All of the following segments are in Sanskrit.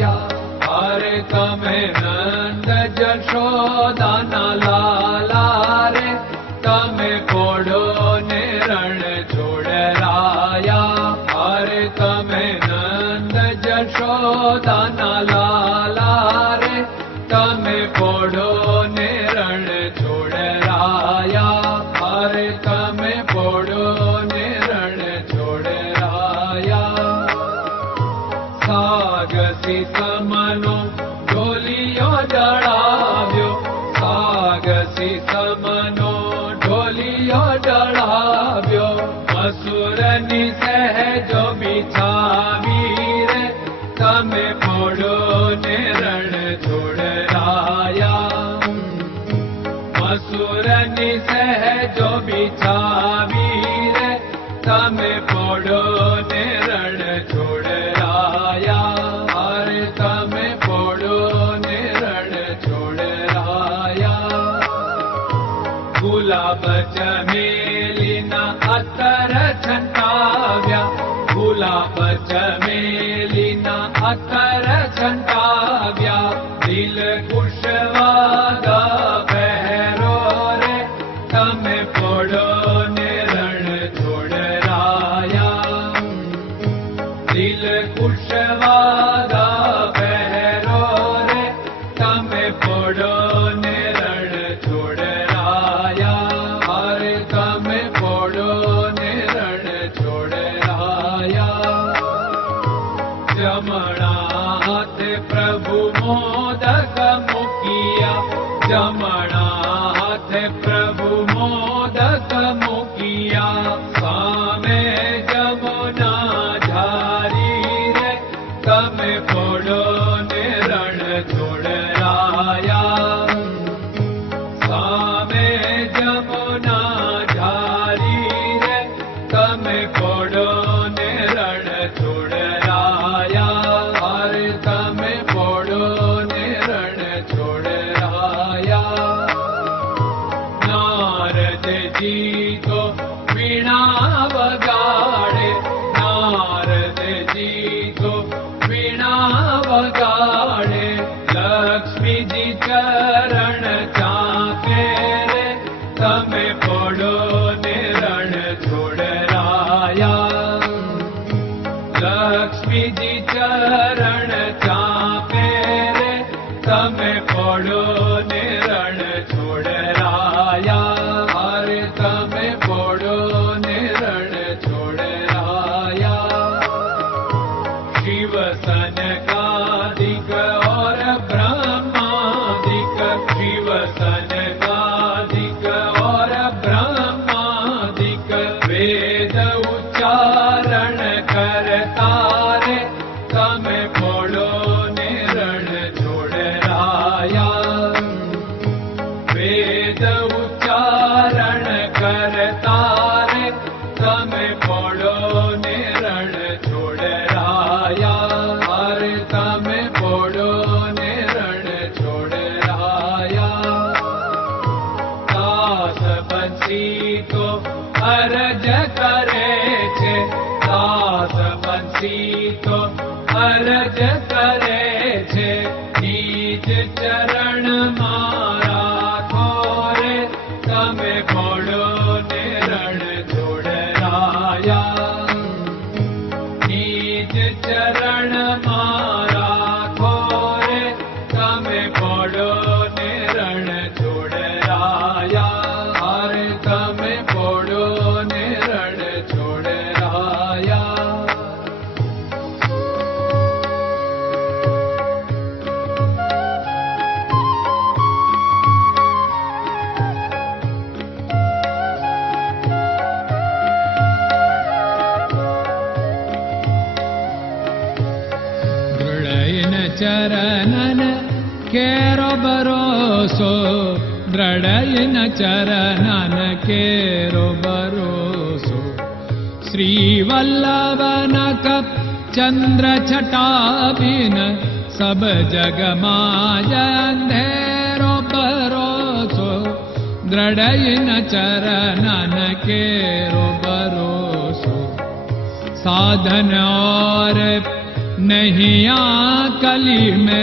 या अरे तमे नन्द यशो दाना ला रे। तमे पोढो नेरणोडराया हरे तमे नन्द यशो दाना ला तमे पोढो धरणी सहजो बिछावी रे तम पोड़ो ने रण छोड़ राया अरे गुलाब चमेलिना अतर छंटाव्या। गुलाब अतर ಕೊಡು लक्ष्मी जी चरण चापे रे, तमे पड़ो ने रण छोड़ राया। अरे तमे पड़ो ने छोड़ राया। शिव सन का दिक और ब्रह्मा दिक शिव सन का दिक और ब्रह्मा दिक वेद उच्चारण करता ीतो चरणमा भरोसो द्रडय चरणन चरन केरो भरोसो श्री वल्लभ चन्द्रटाबिन सब जगमाजेरो भरोसो द्रडय न चरन केरो भरोसो साधन और नहलि मे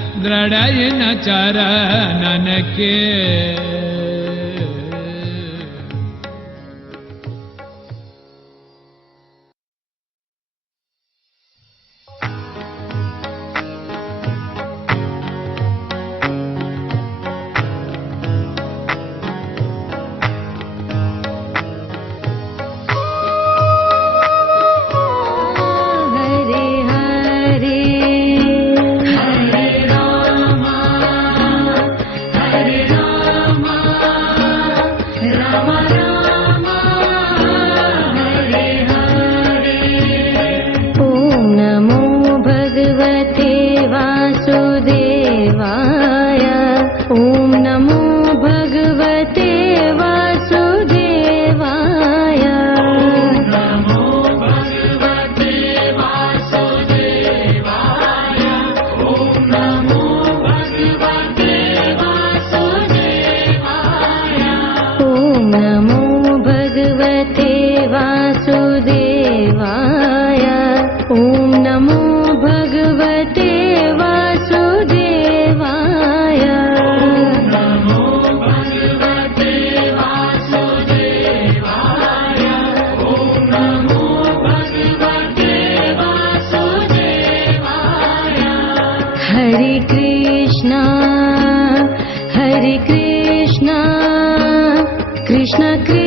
दृढयिन चरणन Come on. भगवते वासुदेवाय ॐ नमो भगवते वासुदेवाय नमो भगवते वासुदेवाय। ॐ नमो भगवते वासुदेवाय। हरे कृष्णा हरे कृष्णा कृष्ण कृष्ण